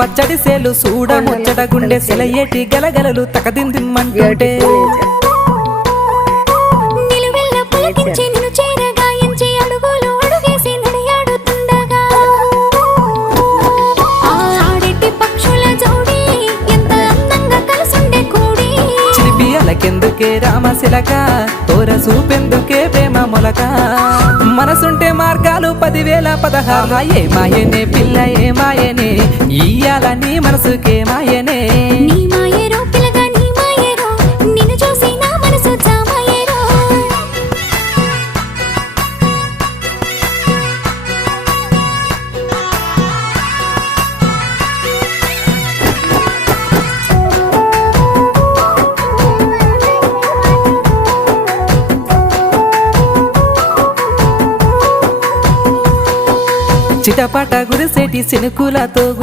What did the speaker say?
పచ్చడి సేలు సూడ ముచ్చట గుండె సెలయేటి గలగలలు తకదిందిమ్మంటుంటే నిలువెల్ల పులకించి నిన్ను చేరగాయించి అడుగులు అడుగేసి నడియాడుతుండగా ఆడెట్టి పక్షుల జోడి ఎంత అందంగా కలుసుండే కూడి చిలిపియలకెందుకే రామశిలక తోర చూపెందుకే ప్రేమ మొలక మనసుంటే మార్గాలు 10,016 ఏ మాయనే పిల్ల ఏ మాయనే ఇయ్యాల నీ మనసుకే మాయనే నీ మాయేరో పిల్లగా నీ మాయేరో నిన్ను చూసి నా మనసు జామాయేరో చిటపట గురిసేటి సినుకులతో